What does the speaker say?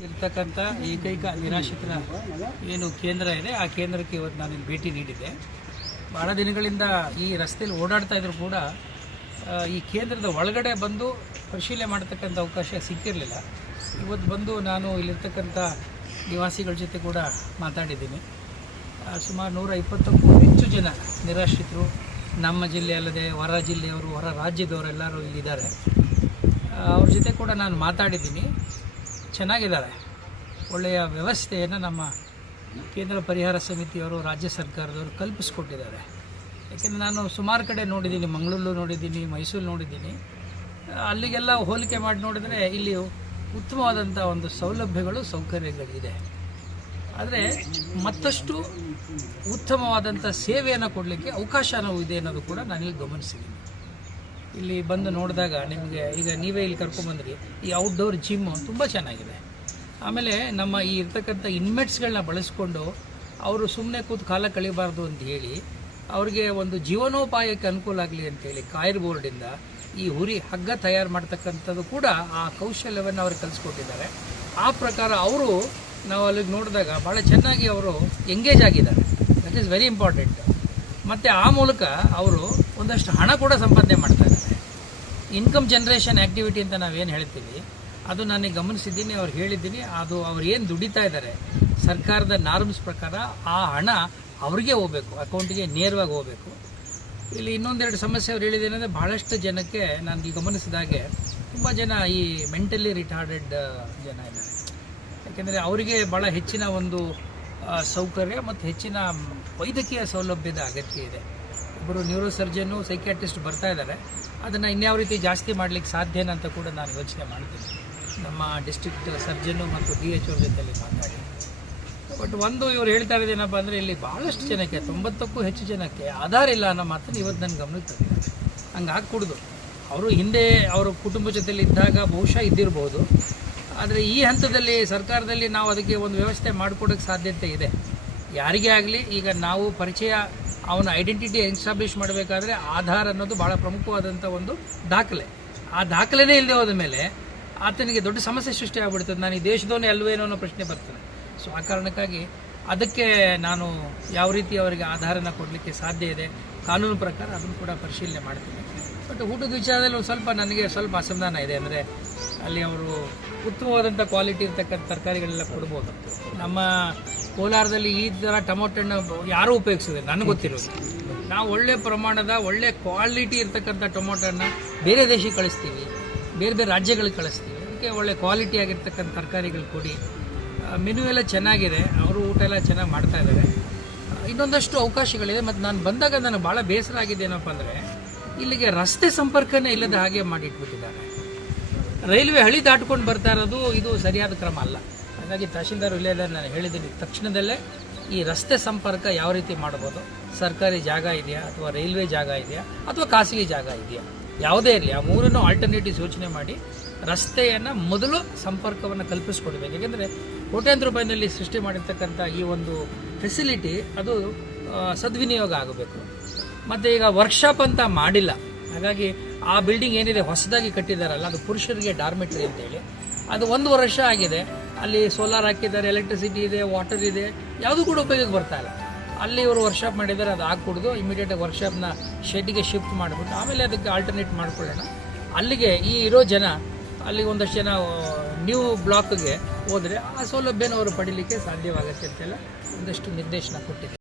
ಇರ್ತಕ್ಕಂಥ ಏಕೈಕ ನಿರಾಶ್ರಿತರ ಏನು ಕೇಂದ್ರ ಇದೆ ಆ ಕೇಂದ್ರಕ್ಕೆ ಇವತ್ತು ನಾನು ಇಲ್ಲಿ ಭೇಟಿ ನೀಡಿದ್ದೆ. ಭಾಳ ದಿನಗಳಿಂದ ಈ ರಸ್ತೆಯಲ್ಲಿ ಓಡಾಡ್ತಾ ಇದ್ರು ಕೂಡ ಈ ಕೇಂದ್ರದ ಒಳಗಡೆ ಬಂದು ಪರಿಶೀಲನೆ ಮಾಡತಕ್ಕಂಥ ಅವಕಾಶ ಸಿಕ್ಕಿರಲಿಲ್ಲ. ಇವತ್ತು ಬಂದು ನಾನು ಇಲ್ಲಿರ್ತಕ್ಕಂಥ ನಿವಾಸಿಗಳ ಜೊತೆ ಕೂಡ ಮಾತಾಡಿದ್ದೀನಿ. ಸುಮಾರು ನೂರ ಇಪ್ಪತ್ತಕ್ಕೂ ಹೆಚ್ಚು ಜನ ನಿರಾಶ್ರಿತರು ನಮ್ಮ ಜಿಲ್ಲೆ ಅಲ್ಲದೆ ಹೊರ ಜಿಲ್ಲೆಯವರು ಹೊರ ರಾಜ್ಯದವರೆಲ್ಲರೂ ಇಲ್ಲಿದ್ದಾರೆ. ಆ, ಅವ್ರ ಜೊತೆ ಕೂಡ ನಾನು ಮಾತಾಡಿದ್ದೀನಿ. ಚೆನ್ನಾಗಿದ್ದಾರೆ. ಒಳ್ಳೆಯ ವ್ಯವಸ್ಥೆಯನ್ನು ನಮ್ಮ ಕೇಂದ್ರ ಪರಿಹಾರ ಸಮಿತಿಯವರು, ರಾಜ್ಯ ಸರ್ಕಾರದವರು ಕಲ್ಪಿಸ್ಕೊಟ್ಟಿದ್ದಾರೆ. ಯಾಕೆಂದರೆ ನಾನು ಸುಮಾರು ಕಡೆ ನೋಡಿದ್ದೀನಿ, ಮಂಗಳೂರು ನೋಡಿದ್ದೀನಿ, ಮೈಸೂರು ನೋಡಿದ್ದೀನಿ. ಅಲ್ಲಿಗೆಲ್ಲ ಹೋಲಿಕೆ ಮಾಡಿ ನೋಡಿದರೆ ಇಲ್ಲಿ ಉತ್ತಮವಾದಂಥ ಒಂದು ಸೌಲಭ್ಯಗಳು, ಸೌಕರ್ಯಗಳಿದೆ. ಆದರೆ ಮತ್ತಷ್ಟು ಉತ್ತಮವಾದಂಥ ಸೇವೆಯನ್ನು ಕೊಡಲಿಕ್ಕೆ ಅವಕಾಶನೂ ಇದೆ ಅನ್ನೋದು ಕೂಡ ನಾನಿಲ್ಲಿ ಗಮನಿಸಿದ್ದೀನಿ. ಇಲ್ಲಿ ಬಂದು ನೋಡಿದಾಗ ನಿಮಗೆ ಈಗ ನೀವೇ ಇಲ್ಲಿ ಕರ್ಕೊಂಬಂದ್ರಿ ಈ ಔಟ್ಡೋರ್ ಜಿಮ್ ತುಂಬ ಚೆನ್ನಾಗಿದೆ. ಆಮೇಲೆ ನಮ್ಮ ಈ ಇರ್ತಕ್ಕಂಥ ಇನ್ಮೆಟ್ಸ್ಗಳನ್ನ ಬಳಸ್ಕೊಂಡು ಅವರು ಸುಮ್ಮನೆ ಕೂತು ಕಾಲ ಕಳಿಬಾರ್ದು ಅಂತ ಹೇಳಿ ಅವ್ರಿಗೆ ಒಂದು ಜೀವನೋಪಾಯಕ್ಕೆ ಅನುಕೂಲ ಆಗಲಿ ಅಂತೇಳಿ ಕಾಯರ್ ಬೋರ್ಡಿಂದ ಈ ಹುರಿ ಹಗ್ಗ ತಯಾರು ಮಾಡ್ತಕ್ಕಂಥದ್ದು ಕೂಡ ಆ ಕೌಶಲ್ಯವನ್ನು ಅವ್ರಿಗೆ ಕಲಿಸ್ಕೊಟ್ಟಿದ್ದಾರೆ. ಆ ಪ್ರಕಾರ ಅವರು ನಾವು ಅಲ್ಲಿಗೆ ನೋಡಿದಾಗ ಭಾಳ ಚೆನ್ನಾಗಿ ಅವರು ಎಂಗೇಜ್ ಆಗಿದ್ದಾರೆ. ದಟ್ ಈಸ್ ವೆರಿ ಇಂಪಾರ್ಟೆಂಟ್ ಮತ್ತು ಆ ಮೂಲಕ ಅವರು ಒಂದಷ್ಟು ಹಣ ಕೂಡ ಸಂಪಾದನೆ ಮಾಡ್ತಾ ಇದ್ದಾರೆ ಇನ್ಕಮ್ ಜನ್ರೇಷನ್ ಆ್ಯಕ್ಟಿವಿಟಿ ಅಂತ ನಾವೇನು ಹೇಳ್ತೀವಿ, ಅದು ನಾನು ಗಮನಿಸಿದ್ದೀನಿ, ಅವ್ರು ಹೇಳಿದ್ದೀನಿ, ಅದು ಅವ್ರು ಏನು ದುಡಿತಾ ಇದ್ದಾರೆ ಸರ್ಕಾರದ ನಾರ್ಮ್ಸ್ ಪ್ರಕಾರ ಆ ಹಣ ಅವ್ರಿಗೆ ಹೋಗಬೇಕು, ಅಕೌಂಟಿಗೆ ನೇರವಾಗಿ ಹೋಗಬೇಕು. ಇಲ್ಲಿ ಇನ್ನೊಂದೆರಡು ಸಮಸ್ಯೆ ಅವ್ರು ಹೇಳಿದ್ದೇನೆಂದರೆ ಭಾಳಷ್ಟು ಜನಕ್ಕೆ ನನಗೆ ಗಮನಿಸಿದ ಗಮನಿಸಿದಾಗೆ ತುಂಬ ಜನ ಈ ಮೆಂಟಲಿ ರಿಟಾರ್ಡೆಡ್ ಜನ ಇದ್ದಾರೆ. ಯಾಕೆಂದರೆ ಅವರಿಗೆ ಭಾಳ ಹೆಚ್ಚಿನ ಒಂದು ಸೌಕರ್ಯ ಮತ್ತು ಹೆಚ್ಚಿನ ವೈದ್ಯಕೀಯ ಸೌಲಭ್ಯದ ಅಗತ್ಯ ಇದೆ. ಒಬ್ಬರು ನ್ಯೂರೋ ಸರ್ಜನ್ನು ಸೈಕ್ಯಾಟ್ರಿಸ್ಟ್ ಬರ್ತಾ ಇದ್ದಾರೆ. ಅದನ್ನು ಇನ್ಯಾವ ರೀತಿ ಜಾಸ್ತಿ ಮಾಡಲಿಕ್ಕೆ ಸಾಧ್ಯನ ಅಂತ ಕೂಡ ನಾನು ಯೋಚನೆ ಮಾಡ್ತೀನಿ. ನಮ್ಮ ಡಿಸ್ಟ್ರಿಕ್ಟ್ ಸರ್ಜನ್ನು ಮತ್ತು ಡಿ ಎಚ್ ಅವ್ರ ಜೊತೆಯಲ್ಲಿ ಮಾತಾಡಿ. ಬಟ್ ಒಂದು ಇವರು ಹೇಳ್ತಾ ಇರೋದೇನಪ್ಪ ಅಂದರೆ ಇಲ್ಲಿ ಭಾಳಷ್ಟು ಜನಕ್ಕೆ, ತೊಂಬತ್ತಕ್ಕೂ ಹೆಚ್ಚು ಜನಕ್ಕೆ ಆಧಾರ ಇಲ್ಲ ಅನ್ನೋ ಮಾತನ್ನು ಇವತ್ತು ನನ್ನ ಗಮನಕ್ಕೆ ಹಂಗೆ ಹಾಕ್ಕೊಡ್ದು ಅವರು ಹಿಂದೆ ಅವರು ಕುಟುಂಬ ಜೊತೆಲಿ ಇದ್ದಾಗ ಬಹುಶಃ ಇದ್ದಿರ್ಬೋದು. ಆದರೆ ಈ ಹಂತದಲ್ಲಿ ಸರ್ಕಾರದಲ್ಲಿ ನಾವು ಅದಕ್ಕೆ ಒಂದು ವ್ಯವಸ್ಥೆ ಮಾಡಿಕೊಡೋಕ್ಕೆ ಸಾಧ್ಯತೆ ಇದೆ. ಯಾರಿಗೇ ಆಗಲಿ, ಈಗ ನಾವು ಪರಿಚಯ ಅವನ ಐಡೆಂಟಿಟಿ ಎಸ್ಟಾಬ್ಲಿಷ್ ಮಾಡಬೇಕಾದ್ರೆ ಆಧಾರ್ ಅನ್ನೋದು ಭಾಳ ಪ್ರಮುಖವಾದಂಥ ಒಂದು ದಾಖಲೆ. ಆ ದಾಖಲೆನೇ ಇಲ್ಲದೆ ಹೋದ ಮೇಲೆ ಆತನಿಗೆ ದೊಡ್ಡ ಸಮಸ್ಯೆ ಸೃಷ್ಟಿ ಆಗ್ಬಿಡ್ತದೆ. ನಾನು ಈ ದೇಶದವನೇ ಅಲ್ವೇನೋ ಅನ್ನೋ ಪ್ರಶ್ನೆ ಬರ್ತದೆ. ಸೊ ಆ ಕಾರಣಕ್ಕಾಗಿ ಅದಕ್ಕೆ ನಾನು ಯಾವ ರೀತಿ ಅವರಿಗೆ ಆಧಾರನ ಕೊಡಲಿಕ್ಕೆ ಸಾಧ್ಯ ಇದೆ, ಕಾನೂನು ಪ್ರಕಾರ ಅದನ್ನು ಕೂಡ ಪರಿಶೀಲನೆ ಮಾಡ್ತೀನಿ. ಬಟ್ ಊಟದ ವಿಚಾರದಲ್ಲಿ ಒಂದು ಸ್ವಲ್ಪ ನನಗೆ ಸ್ವಲ್ಪ ಅಸಮಾಧಾನ ಇದೆ. ಅಂದರೆ ಅಲ್ಲಿ ಅವರು ಉತ್ತಮವಾದಂಥ ಕ್ವಾಲಿಟಿ ಇರ್ತಕ್ಕಂಥ ತರಕಾರಿಗಳೆಲ್ಲ ಕೊಡ್ಬೋದು. ನಮ್ಮ ಕೋಲಾರದಲ್ಲಿ ಈ ಥರ ಟೊಮೊಟೊ ಹಣ್ಣು ಯಾರೂ ಉಪಯೋಗಿಸಿದೆ ನನಗೆ ಗೊತ್ತಿರೋದು. ನಾವು ಒಳ್ಳೆ ಪ್ರಮಾಣದ, ಒಳ್ಳೆ ಕ್ವಾಲಿಟಿ ಇರ್ತಕ್ಕಂಥ ಟೊಮೊಟೊನ ಬೇರೆ ದೇಶಕ್ಕೆ ಕಳಿಸ್ತೀವಿ, ಬೇರೆ ಬೇರೆ ರಾಜ್ಯಗಳಿಗೆ ಕಳಿಸ್ತೀವಿ. ಅದಕ್ಕೆ ಒಳ್ಳೆ ಕ್ವಾಲಿಟಿ ಆಗಿರ್ತಕ್ಕಂಥ ತರಕಾರಿಗಳು ಕೊಡಿ. ಮೆನು ಎಲ್ಲ ಚೆನ್ನಾಗಿದೆ. ಅವರು ಊಟ ಎಲ್ಲ ಚೆನ್ನಾಗಿ ಮಾಡ್ತಾ ಇದ್ದಾರೆ. ಇನ್ನೊಂದಷ್ಟು ಅವಕಾಶಗಳಿದೆ. ಮತ್ತು ನಾನು ಬಂದಾಗ ನನಗೆ ಭಾಳ ಬೇಸರ ಆಗಿದೆ ಏನಪ್ಪ ಅಂದರೆ, ಇಲ್ಲಿಗೆ ರಸ್ತೆ ಸಂಪರ್ಕನೇ ಇಲ್ಲದ ಹಾಗೆ ಮಾಡಿಟ್ಬಿಟ್ಟಿದ್ದಾರೆ. ರೈಲ್ವೆ ಹಳಿ ದಾಟ್ಕೊಂಡು ಬರ್ತಾ ಇರೋದು ಇದು ಸರಿಯಾದ ಕ್ರಮ ಅಲ್ಲ. ಹಾಗಾಗಿ ತಹಶೀಲ್ದಾರ್ ಇದ್ದಾರೆ ನಾನು ಹೇಳಿದ್ದೀನಿ, ತಕ್ಷಣದಲ್ಲೇ ಈ ರಸ್ತೆ ಸಂಪರ್ಕ ಯಾವ ರೀತಿ ಮಾಡ್ಬೋದು? ಸರ್ಕಾರಿ ಜಾಗ ಇದೆಯಾ ಅಥವಾ ರೈಲ್ವೆ ಜಾಗ ಇದೆಯಾ ಅಥವಾ ಖಾಸಗಿ ಜಾಗ ಇದೆಯಾ? ಯಾವುದೇ ಇರಲಿ, ಆ ಮೂರನ್ನು ಆಲ್ಟರ್ನೇಟಿವ್ಸ್ ಯೋಚನೆ ಮಾಡಿ ರಸ್ತೆಯನ್ನು ಮೊದಲು ಸಂಪರ್ಕವನ್ನು ಕಲ್ಪಿಸ್ಕೊಡ್ಬೇಕು. ಯಾಕೆಂದರೆ ಕೋಟ್ಯಾಂತರ ರೂಪಾಯಿನಲ್ಲಿ ಸೃಷ್ಟಿ ಮಾಡಿರ್ತಕ್ಕಂಥ ಈ ಒಂದು ಫೆಸಿಲಿಟಿ ಅದು ಸದ್ವಿನಿಯೋಗ ಆಗಬೇಕು. ಮತ್ತು ಈಗ ವರ್ಕ್ಶಾಪ್ ಅಂತ ಮಾಡಿಲ್ಲ. ಹಾಗಾಗಿ ಆ ಬಿಲ್ಡಿಂಗ್ ಏನಿದೆ, ಹೊಸದಾಗಿ ಕಟ್ಟಿದಾರಲ್ಲ, ಅದು ಪುರುಷರಿಗೆ ಡಾರ್ಮೆಟ್ರಿ ಅಂತೇಳಿ. ಅದು ಒಂದು ವರ್ಷ ಆಗಿದೆ. ಅಲ್ಲಿ ಸೋಲಾರ್ ಹಾಕಿದ್ದಾರೆ ಎಲೆಕ್ಟ್ರಿಸಿಟಿ ಇದೆ ವಾಟರ್ ಇದೆ, ಯಾವುದೂ ಕೂಡ ಉಪಯೋಗಕ್ಕೆ ಬರ್ತಾ ಇಲ್ಲ. ಅಲ್ಲಿ ಇವರು ವರ್ಕ್ಶಾಪ್ ಮಾಡಿದ್ದಾರೆ, ಅದು ಹಾಕ್ಕೊಡ್ದು ಇಮಿಡಿಯೇಟಾಗಿ ವರ್ಕ್ಶಾಪ್ನ ಶೆಡ್ಗೆ ಶಿಫ್ಟ್ ಮಾಡಿಬಿಟ್ಟು, ಆಮೇಲೆ ಅದಕ್ಕೆ ಆಲ್ಟರ್ನೇಟ್ ಮಾಡ್ಕೊಳ್ಳೋಣ. ಅಲ್ಲಿಗೆ ಈ ಇರೋ ಜನ, ಅಲ್ಲಿ ಒಂದಷ್ಟು ಜನ ನ್ಯೂ ಬ್ಲಾಕ್ಗೆ ಹೋದರೆ ಆ ಸೌಲಭ್ಯನ ಅವರು ಪಡೀಲಿಕ್ಕೆ ಸಾಧ್ಯವಾಗುತ್ತೆ ಅಂತೆಲ್ಲ ಒಂದಷ್ಟು ನಿರ್ದೇಶನ ಕೊಟ್ಟಿದೆ